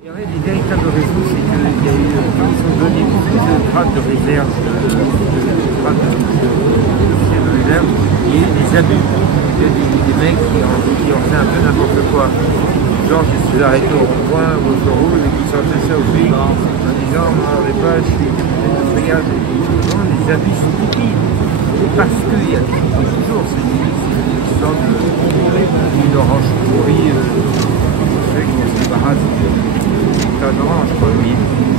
Il y aurait des véritables raisons, c'est qu'il y a eu, ils ont donné plus de grades de réserve, de réserve, il y a eu des abus. Il y a des mecs qui ont fait un peu n'importe quoi. Genre qui se sont arrêtés au rond-point ou au feu rouge et qui sortaient ça au flic en disant « moi je pas, je suis regarde ». Les abus stupides. Et parce qu'il y a toujours une sorte d'une orange pourrie, ceux qui se débarrassent d'une orange, quoi.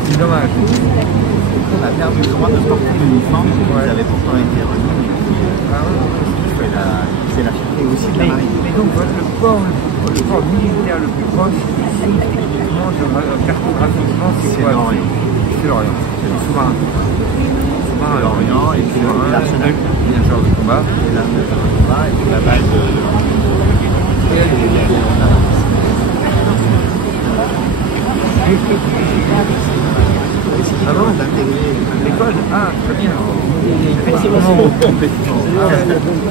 C'est dommage. On a perdu le droit de porter l'uniforme qui vous avait pourtant été remis. C'est la fierté aussi de la marine. Mais donc le port militaire le plus proche, ici, effectivement, cartographiquement, c'est quoi? C'est l'Orient. C'est le sous-marin. L'Orient et puis l'arsenal. Il y a un genre de combat. Et l'arsenal de combat et puis la base de... Ah bon, d'intégrer l'école? Ah, très bien.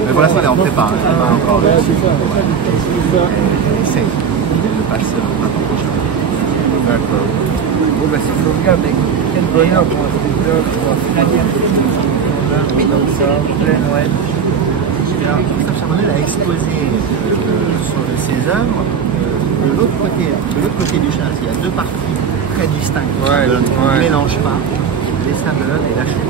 Mais pour l'instant, elle est en prépa. Elle va encore le essaye. Je passe maintenant prochain. D'accord. Bon, bah c'est formidable, mais quel bonheur pour un spectateur, pour un finalien comme ça, plein Noël. Christophe Charbonnel a exposé ses œuvres de l'autre côté du châssis. Il y a deux parties très distinctes. On ne mélange pas l'Estin de l'œuvre et la chaux.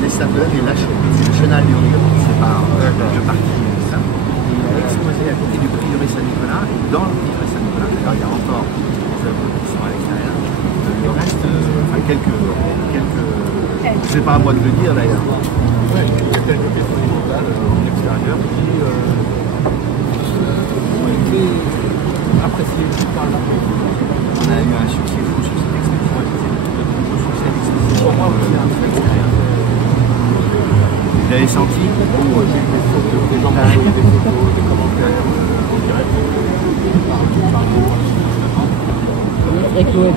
L'Estin de l'œuvre et la chaux. C'est le chenal d'Urieux qui sépare deux parties de ça. Et il a exposé à côté du prieuré Saint-Nicolas. Et dans le prieuré Saint-Nicolas, il y a encore des œuvres qui sont à l'extérieur. Le reste, enfin quelques. C'est pas à moi de le dire d'ailleurs. Ouais, il y a quelques pièces monumentales en extérieur qui ont été appréciées par la presse. On a eu un succès fou sur cette exposition. Le plus gros succès d'exposition. Pour moi aussi, un très gros succès. Vous avez senti des gens qui envoyaient des photos, des commentaires en direct. Avec l'OMS.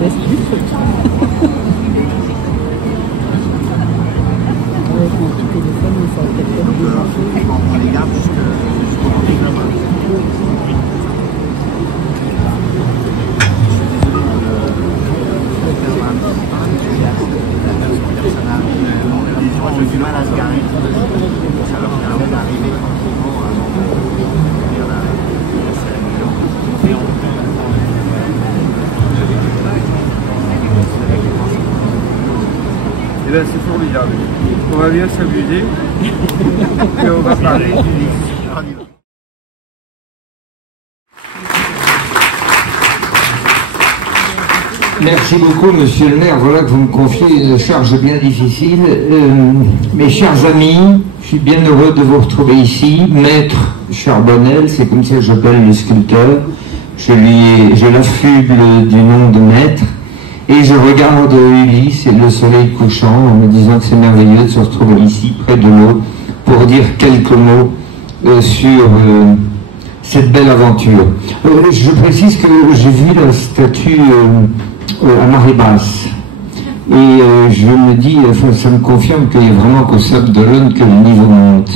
On les garde jusqu'au examen. J'ai du mal à se garer. Ça leur permet d'arriver tranquillement avant de faire la cérémonie. Et bien c'est formidable. On va bien s'amuser et on va parler du livre. Merci beaucoup, monsieur le maire. Voilà que vous me confiez une charge bien difficile. Mes chers amis, je suis bien heureux de vous retrouver ici. Maître Charbonnel, c'est comme ça que j'appelle le sculpteur. Je l'affuble du nom de maître. Et je regarde Ulysse et le soleil couchant en me disant que c'est merveilleux de se retrouver ici, près de l'eau, pour dire quelques mots sur cette belle aventure. Je précise que j'ai vu la statue à marée basse. Et je me dis, ça me confirme qu'il y a vraiment qu'au Sable d'Olonne que le niveau monte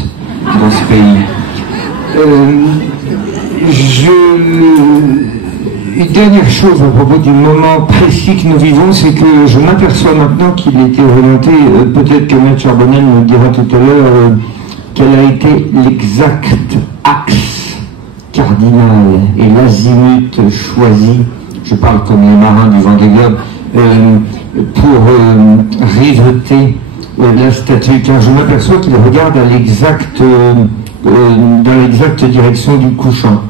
dans ce pays. Une dernière chose à propos du moment précis que nous vivons, c'est que je m'aperçois maintenant qu'il était orienté, peut-être que M. Charbonnel nous dira tout à l'heure, quel a été l'exact axe cardinal et l'azimut choisi, je parle comme les marins du Vendée Globe, pour riveter la statue, car je m'aperçois qu'il regarde à dans l'exacte direction du couchant.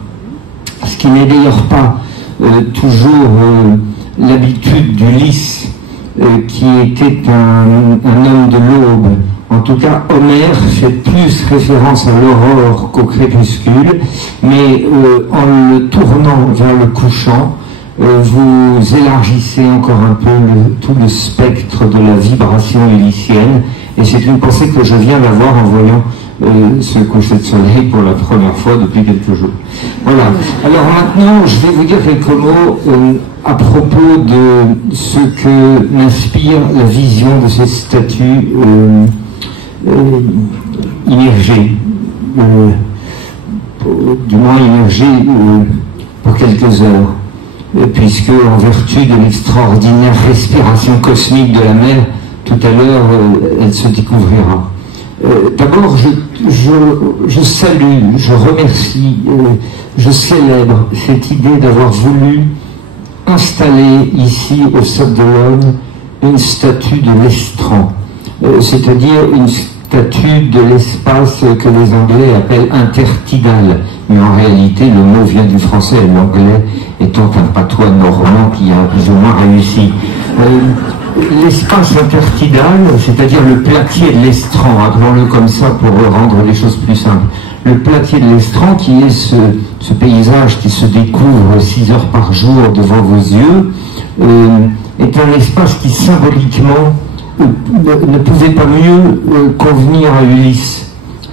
Ce qui n'est d'ailleurs pas toujours l'habitude d'Ulysse, qui était un homme de l'aube. En tout cas, Homère fait plus référence à l'aurore qu'au crépuscule, mais en le tournant vers le couchant, vous élargissez encore un peu tout le spectre de la vibration ulyssienne, et c'est une pensée que je viens d'avoir en voyant ce coucher de soleil pour la première fois depuis quelques jours. Voilà. Alors maintenant, je vais vous dire quelques mots à propos de ce que m'inspire la vision de cette statue immergée, du moins immergée pour quelques heures. puisque en vertu de l'extraordinaire respiration cosmique de la mer, tout à l'heure, elle se découvrira. D'abord, je salue, je remercie, je célèbre cette idée d'avoir voulu installer ici au Socle de l'Homme une statue de l'estran, c'est-à-dire une statue de l'espace que les Anglais appellent intertidal, mais en réalité le mot vient du français, l'anglais étant un patois normand qui a plus ou moins réussi. L'espace intertidal, c'est-à-dire le platier de l'estran, appelons-le comme ça pour rendre les choses plus simples, le platier de l'estran qui est ce paysage qui se découvre 6 heures par jour devant vos yeux, est un espace qui symboliquement ne pouvait pas mieux convenir à Ulysse.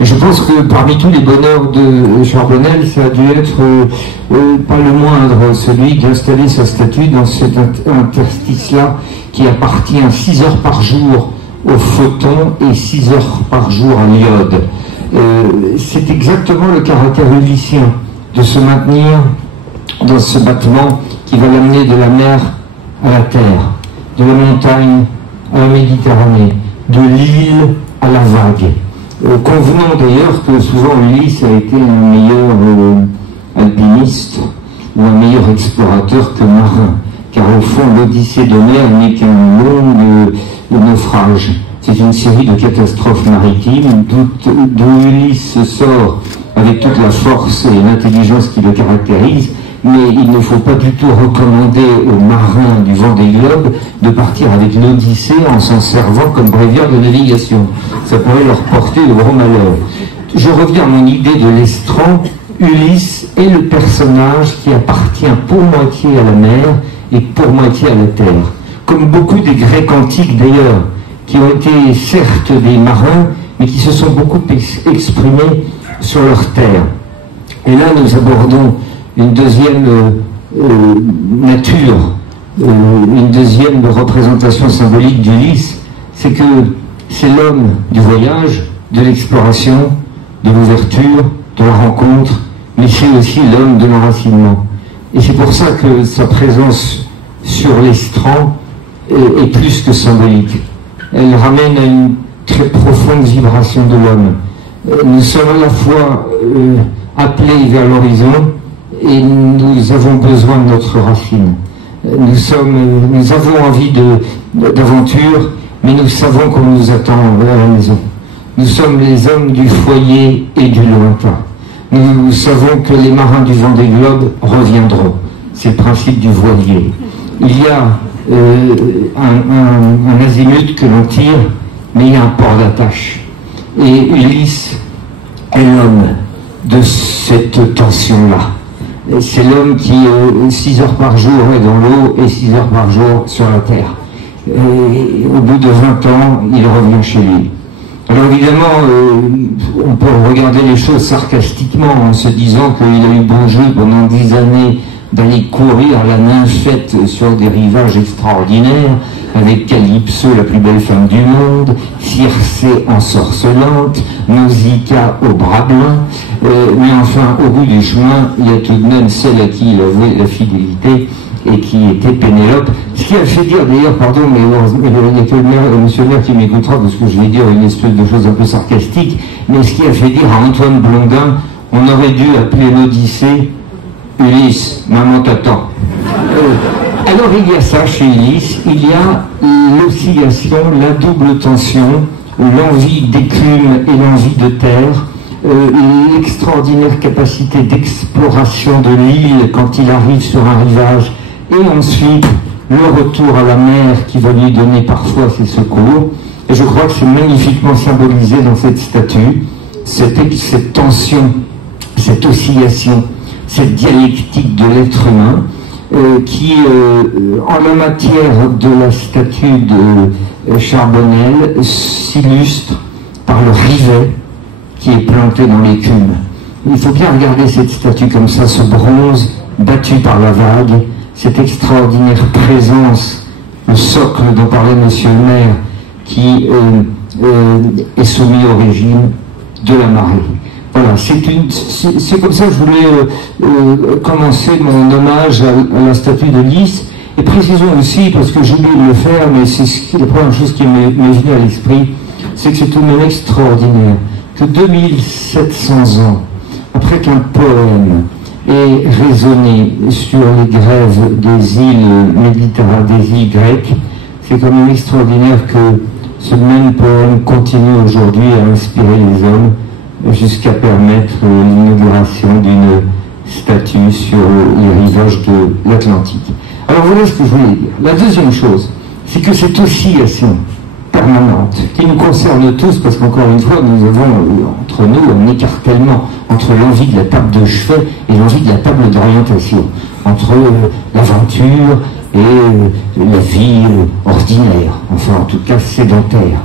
Et je pense que parmi tous les bonheurs de Charbonnel, ça a dû être pas le moindre, celui d'installer sa statue dans cet interstice-là qui appartient 6 heures par jour au photon et 6 heures par jour à l'iode. C'est exactement le caractère ulyssien de se maintenir dans ce battement qui va l'amener de la mer à la terre, de la montagne à la Méditerranée, de l'île à la vague. Convenons d'ailleurs que souvent Ulysse a été un meilleur alpiniste ou un meilleur explorateur que marin, car au fond l'Odyssée d'Homère n'est qu'un long naufrage. C'est une série de catastrophes maritimes d'où Ulysse sort avec toute la force et l'intelligence qui le caractérise, mais il ne faut pas du tout recommander aux marins du Vendée Globe de partir avec l'Odyssée en s'en servant comme bréviaire de navigation. Ça pourrait leur porter de gros malheur. Je reviens à mon idée de l'estran. Ulysse est le personnage qui appartient pour moitié à la mer et pour moitié à la terre. Comme beaucoup des Grecs antiques d'ailleurs, qui ont été certes des marins, mais qui se sont beaucoup exprimés sur leur terre. Et là, nous abordons une deuxième nature, une deuxième représentation symbolique d'Ulysse, c'est que c'est l'homme du voyage, de l'exploration, de l'ouverture, de la rencontre, mais c'est aussi l'homme de l'enracinement. Et c'est pour ça que sa présence sur l'estran est plus que symbolique. Elle ramène à une très profonde vibration de l'homme. Nous sommes à la fois appelés vers l'horizon et nous avons besoin de notre racine. Nous avons envie d'aventure, mais nous savons qu'on nous attend à la maison. Nous sommes les hommes du foyer et du lointain. Nous savons que les marins du Vendée Globe reviendront. C'est le principe du voilier. Il y a un azimut que l'on tire, mais il y a un port d'attache. Et Ulysse est l'homme de cette tension-là. C'est l'homme qui, 6 heures par jour, est dans l'eau et 6 heures par jour sur la terre. Et au bout de 20 ans, il revient chez lui. Alors évidemment, on peut regarder les choses sarcastiquement en se disant qu'il a eu bon jeu pendant 10 années d'aller courir la nymphette sur des rivages extraordinaires, avec Calypso, la plus belle femme du monde, Circé ensorcelante, Nausicaa au bras blanc, mais enfin, au bout du chemin, il y a tout de même celle à qui il avouait la fidélité, et qui était Pénélope. Ce qui a fait dire, d'ailleurs, pardon, mais il y a que monsieur le maire qui m'écoutera, parce que je vais dire une espèce de chose un peu sarcastique, mais ce qui a fait dire à Antoine Blondin, on aurait dû appeler l'Odyssée Ulysse, maman t'attend. Alors il y a ça chez Ulysse, il y a l'oscillation, la double tension, l'envie d'écume et l'envie de terre, l'extraordinaire capacité d'exploration de l'île quand il arrive sur un rivage, et ensuite le retour à la mer qui va lui donner parfois ses secours. Et je crois que c'est magnifiquement symbolisé dans cette statue, cette tension, cette oscillation, cette dialectique de l'être humain, qui, en la matière de la statue de Charbonnel, s'illustre par le rivet qui est planté dans l'écume. Il faut bien regarder cette statue comme ça, ce bronze battu par la vague, cette extraordinaire présence, le socle dont parlait monsieur le maire, qui est soumis au régime de la marée. Voilà, c'est comme ça que je voulais commencer mon hommage à la statue de Lys. Et précisons aussi, parce que j'ai oublié de le faire, mais c'est la première chose qui m'est venue à l'esprit, c'est que c'est tout de même extraordinaire que 2700 ans après qu'un poème ait résonné sur les grèves des îles méditerranéennes, des îles grecques, c'est quand même extraordinaire que ce même poème continue aujourd'hui à inspirer les hommes jusqu'à permettre l'inauguration d'une statue sur les rivages de l'Atlantique. Alors voilà ce que je voulais dire. La deuxième chose, c'est que cette oscillation permanente qui nous concerne tous, parce qu'encore une fois, nous avons entre nous un écartèlement entre l'envie de la table de chevet et l'envie de la table d'orientation, entre l'aventure et la vie ordinaire, enfin en tout cas sédentaire.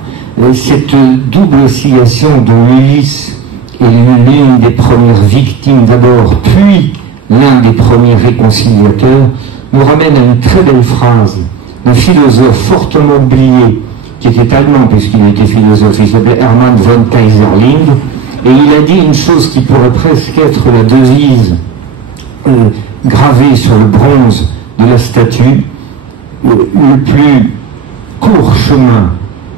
Cette double oscillation dont Ulysse est l'une des premières victimes d'abord, puis l'un des premiers réconciliateurs, nous ramène à une très belle phrase d'un philosophe fortement oublié, qui était allemand puisqu'il était philosophe, il s'appelait Hermann von Kaiserling, et il a dit une chose qui pourrait presque être la devise gravée sur le bronze de la statue: le plus court chemin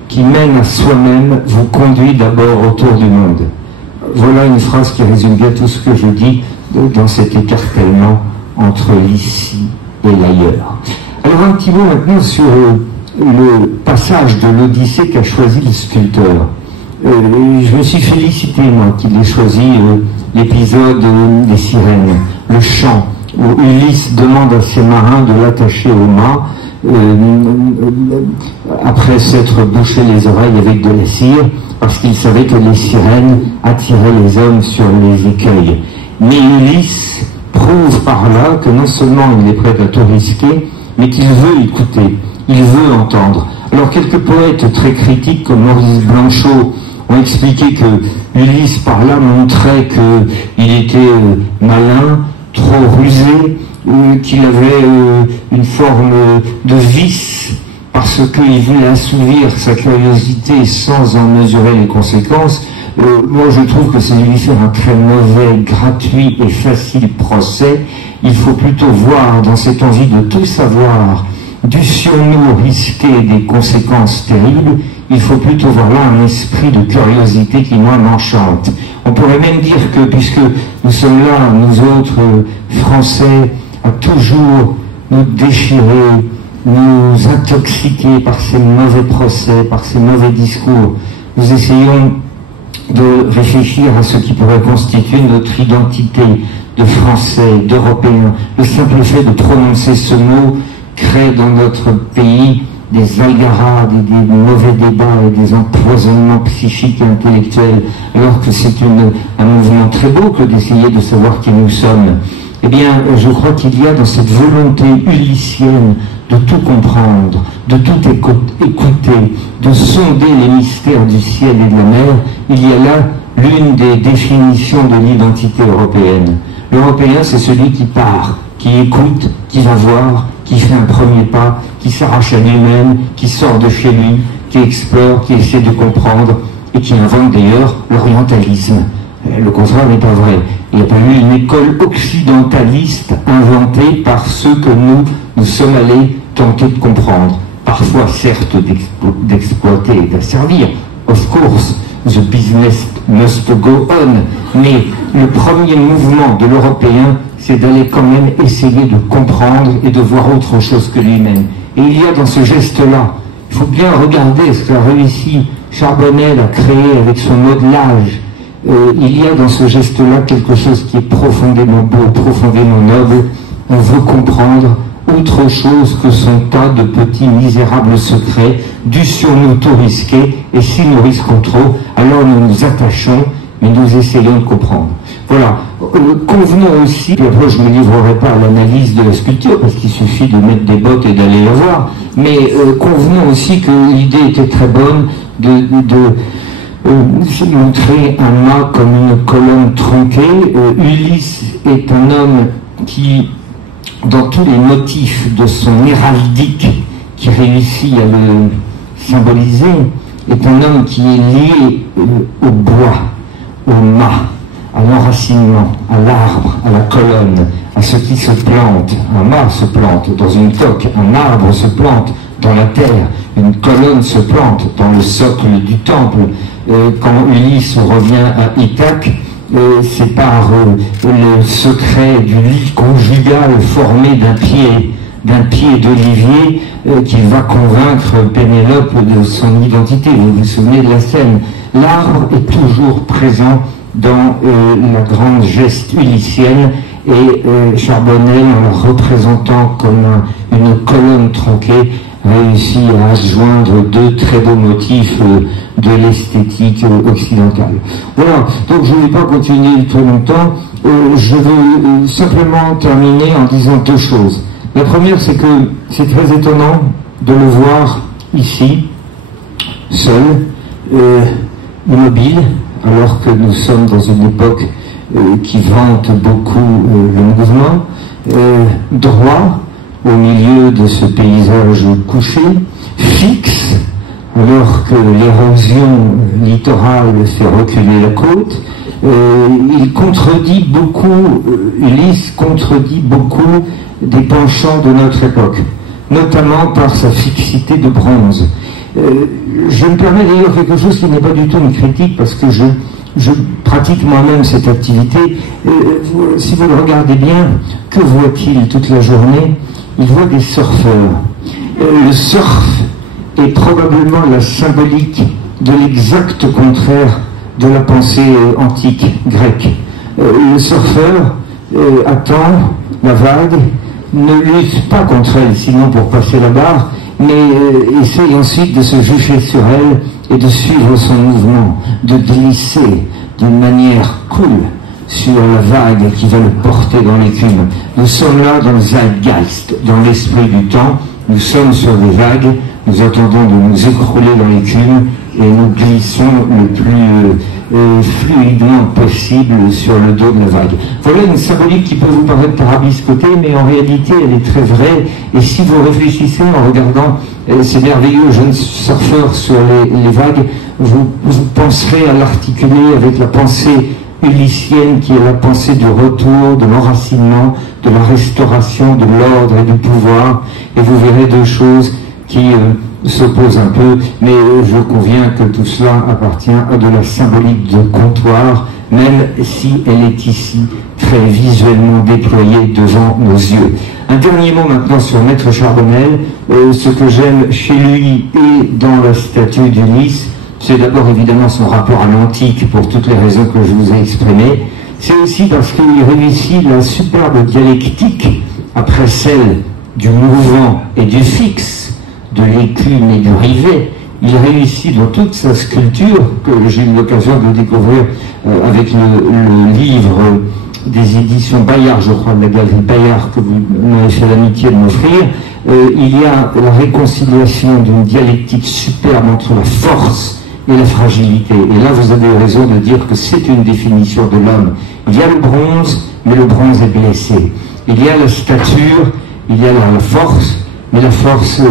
qui mène à soi-même vous conduit d'abord autour du monde. Voilà une phrase qui résume bien tout ce que je dis dans cet écartèlement entre l'ici et l'ailleurs. Alors un petit mot maintenant sur le passage de l'Odyssée qu'a choisi le sculpteur. Je me suis félicité, moi, qu'il ait choisi l'épisode des sirènes, le chant, où Ulysse demande à ses marins de l'attacher au mât, après s'être bouché les oreilles avec de la cire, parce qu'il savait que les sirènes attiraient les hommes sur les écueils. Mais Ulysse prouve par là que non seulement il est prêt à tout risquer, mais qu'il veut écouter, il veut entendre. Alors quelques poètes très critiques comme Maurice Blanchot ont expliqué que Ulysse par là montrait qu'il était malin, trop rusé, qu'il avait une forme de vice parce qu'il voulait assouvir sa curiosité sans en mesurer les conséquences. Moi je trouve que c'est lui faire un très mauvais, gratuit et facile procès. Il faut plutôt voir dans cette envie de tout savoir, du surnom risqué et des conséquences terribles, il faut plutôt voir là un esprit de curiosité qui moi m'enchante. On pourrait même dire que, puisque nous sommes là, nous autres Français, à toujours nous déchirer, nous intoxiquer par ces mauvais procès, par ces mauvais discours, nous essayons de réfléchir à ce qui pourrait constituer notre identité de Français, d'Européens. Le simple fait de prononcer ce mot crée dans notre pays des algarades et des mauvais débats et des empoisonnements psychiques et intellectuels, alors que c'est un mouvement très beau que d'essayer de savoir qui nous sommes. Eh bien, je crois qu'il y a dans cette volonté ulyssienne de tout comprendre, de tout écouter, de sonder les mystères du ciel et de la mer, il y a là l'une des définitions de l'identité européenne. L'Européen, c'est celui qui part, qui écoute, qui va voir, qui fait un premier pas, qui s'arrache à lui-même, qui sort de chez lui, qui explore, qui essaie de comprendre, et qui invente d'ailleurs l'orientalisme. Le contraire n'est pas vrai. Il n'y a pas eu une école occidentaliste inventée par ceux que nous sommes allés tenter de comprendre. Parfois, certes, d'exploiter et d'asservir. Of course, the business must go on. Mais le premier mouvement de l'Européen, c'est d'aller quand même essayer de comprendre et de voir autre chose que lui-même. Et il y a dans ce geste-là, il faut bien regarder ce qu'a réussi Charbonnel à créer avec son modelage. Il y a dans ce geste-là quelque chose qui est profondément beau, profondément noble. On veut comprendre autre chose que son tas de petits misérables secrets, dus sur nous tout risqués, et si nous risquons trop, alors nous nous attachons, mais nous essayons de comprendre. Voilà. Convenons aussi, puis après je ne me livrerai pas à l'analyse de la sculpture, parce qu'il suffit de mettre des bottes et d'aller la voir, mais convenons aussi que l'idée était très bonne de montrer un mât comme une colonne tronquée. Ulysse est un homme qui, dans tous les motifs de son héraldique, qui réussit à le symboliser, est un homme qui est lié au bois, au mât, à l'enracinement, à l'arbre, à la colonne, à ce qui se plante. Un mât se plante dans une toque, un arbre se plante dans la terre, une colonne se plante dans le socle du temple. Quand Ulysse revient à Ithaque, c'est par le secret du lit conjugal formé d'un pied d'olivier qu'il va convaincre Pénélope de son identité. Vous vous souvenez de la scène. L'arbre est toujours présent dans la grande geste ulyssienne, et Charbonnel, en la représentant comme une colonne tronquée, réussit à adjoindre deux très beaux motifs de l'esthétique occidentale. Voilà, donc je ne vais pas continuer trop longtemps, je veux simplement terminer en disant deux choses. La première, c'est que c'est très étonnant de le voir ici, seul, immobile, alors que nous sommes dans une époque qui vante beaucoup le mouvement, droit au milieu de ce paysage couché, fixe, alors que l'érosion littorale fait reculer la côte. Il contredit beaucoup, Ulysse contredit beaucoup des penchants de notre époque, notamment par sa fixité de bronze. Je me permets d'ailleurs quelque chose qui n'est pas du tout une critique, parce que je pratique moi-même cette activité. Si vous le regardez bien, que voit-il toute la journée? Il voit des surfeurs. Le surf est probablement la symbolique de l'exact contraire de la pensée antique grecque. Le surfeur attend la vague, ne lutte pas contre elle, sinon pour passer la barre, mais essaye ensuite de se jucher sur elle et de suivre son mouvement, de glisser d'une manière cool sur la vague qui va le porter dans l'écume. Nous sommes là dans le zeitgeist, dans l'esprit du temps. Nous sommes sur des vagues, nous attendons de nous écrouler dans l'écume et nous glissons le plus fluidement possible sur le dos de la vague. Voilà une symbolique qui peut vous paraître tarabiscotée, mais en réalité elle est très vraie. Et si vous réfléchissez en regardant ces merveilleux jeunes surfeurs sur les vagues, vous penserez à l'articuler avec la pensée ulyssienne, qui est la pensée du retour, de l'enracinement, de la restauration de l'ordre et du pouvoir, et vous verrez deux choses qui s'opposent un peu, mais je conviens que tout cela appartient à de la symbolique de comptoir, même si elle est ici très visuellement déployée devant nos yeux. Un dernier mot maintenant sur Maître Charbonnel. Ce que j'aime chez lui et dans la statue d'Ulysse, c'est d'abord évidemment son rapport à l'antique, pour toutes les raisons que je vous ai exprimées. C'est aussi parce qu'il réussit la superbe dialectique, après celle du mouvant et du fixe, de l'écume et du rivet. Il réussit dans toute sa sculpture, que j'ai eu l'occasion de découvrir avec le livre des éditions Bayard, je crois, de la galerie Bayard, que vous m'avez fait l'amitié de m'offrir. Il y a la réconciliation d'une dialectique superbe entre la force et la fragilité. Et là, vous avez raison de dire que c'est une définition de l'homme. Il y a le bronze, mais le bronze est blessé. Il y a la stature, il y a la force, mais la force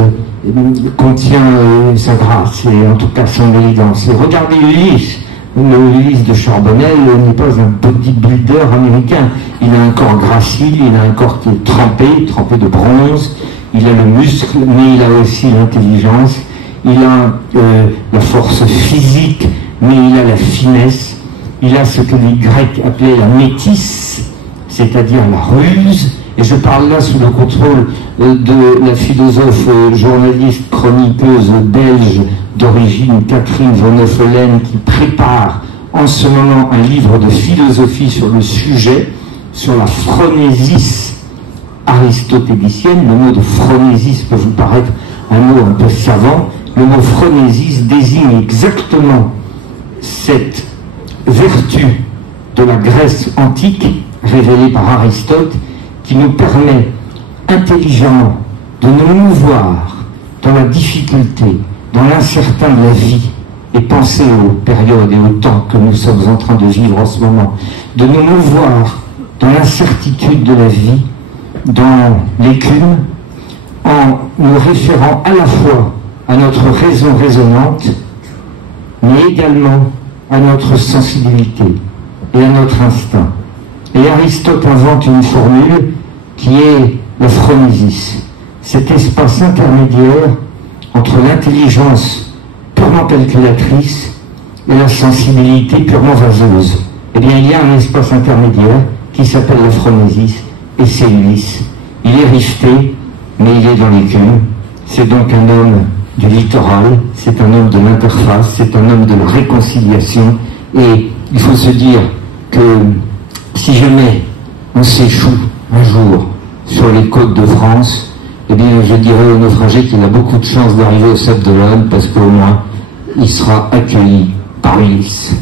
contient sa grâce, et en tout cas son élégance. Et regardez Ulysse. Le Ulysse de Charbonnel n'est pas un bodybuilder américain. Il a un corps gracile, il a un corps qui est trempé de bronze. Il a le muscle, mais il a aussi l'intelligence. Il a la force physique, mais il a la finesse. Il a ce que les Grecs appelaient la métisse, c'est-à-dire la ruse. Et je parle là sous le contrôle de la philosophe, journaliste, chroniqueuse belge d'origine, Catherine von Hoffelen, qui prépare en ce moment un livre de philosophie sur le sujet, sur la phronésis aristotélicienne. Le mot de phronésis peut vous paraître un mot un peu savant. Le mot phronésis désigne exactement cette vertu de la Grèce antique, révélée par Aristote, qui nous permet intelligemment de nous mouvoir dans la difficulté, dans l'incertain de la vie, et penser aux périodes et aux temps que nous sommes en train de vivre en ce moment, de nous mouvoir dans l'incertitude de la vie, dans l'écume, en nous référant à la fois à notre raison raisonnante, mais également à notre sensibilité. et à notre instinct. Et Aristote invente une formule qui est la phronésis, cet espace intermédiaire entre l'intelligence purement calculatrice et la sensibilité purement vaseuse. Eh bien, il y a un espace intermédiaire qui s'appelle la phronésis, et c'est Ulysse. Il est rifté, mais il est dans l'écume. C'est donc un homme du littoral, c'est un homme de l'interface, c'est un homme de la réconciliation, et il faut se dire que si jamais on s'échoue un jour sur les côtes de France, eh bien je dirais au naufragé qu'il a beaucoup de chance d'arriver au Sable d'Olonne, parce qu'au moins il sera accueilli par Ulysse.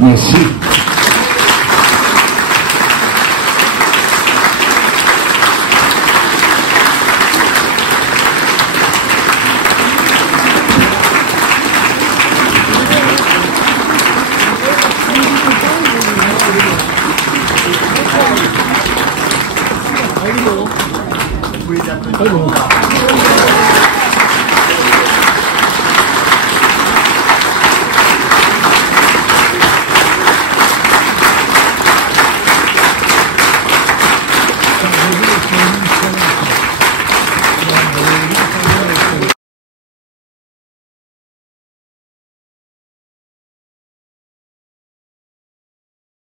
Merci. Vous pouvez applaudir.